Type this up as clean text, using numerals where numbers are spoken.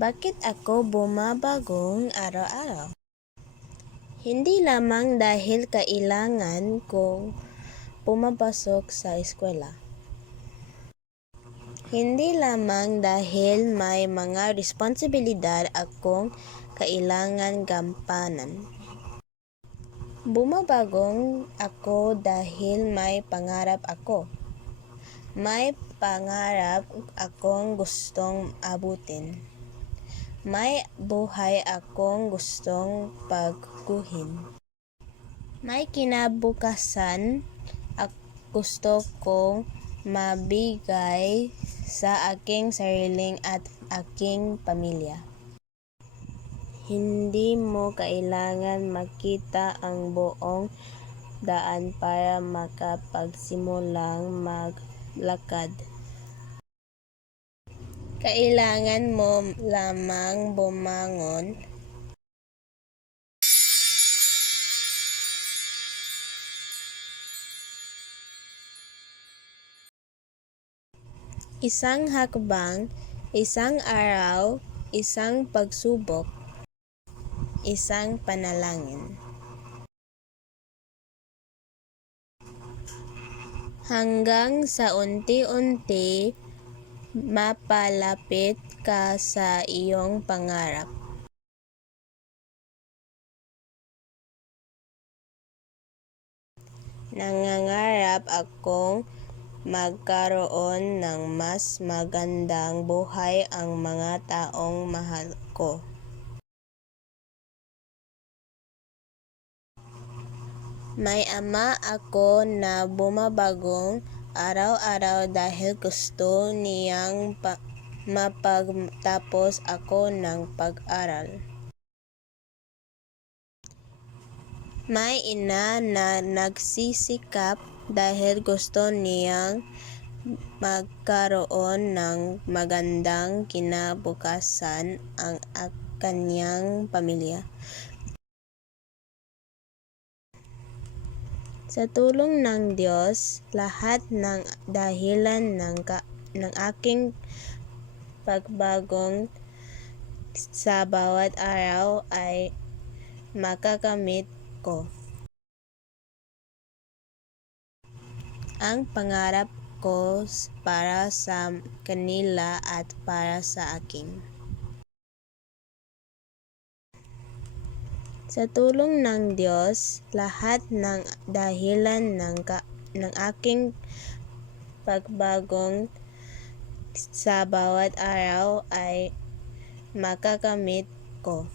Bakit ako bumabagong araw-araw? Hindi lamang dahil kailangan kong pumapasok sa eskwela. Hindi lamang dahil may mga responsibilidad akong kailangan gampanan. Bumabagong ako dahil may pangarap ako. May pangarap akong gustong abutin. May buhay akong gustong paguhin. May kinabukasan gusto kong mabigay sa aking sariling at aking pamilya. Hindi mo kailangan makita ang buong daan para makapagsimulang maglakad. Kailangan mo lamang bumangon, isang hakbang, isang araw, isang pagsubok, isang panalangin. Hanggang sa unti-unti mapalapit ka sa iyong pangarap. Nangangarap akong magkaroon ng mas magandang buhay ang mga taong mahal ko. May ama ako na bumabagong araw-araw dahil gusto niyang mapagtapos ako ng pag-aral. May ina na nagsisikap dahil gusto niyang magkaroon ng magandang kinabukasan ang kanyang pamilya. Sa tulong ng Diyos, lahat ng dahilan ng aking pagbagong sa bawat araw ay makakamit ko. Ang pangarap ko para sa kanila at para sa akin. Sa tulong ng Diyos, lahat ng dahilan ng aking pagbagong sa bawat araw ay makakamit ko.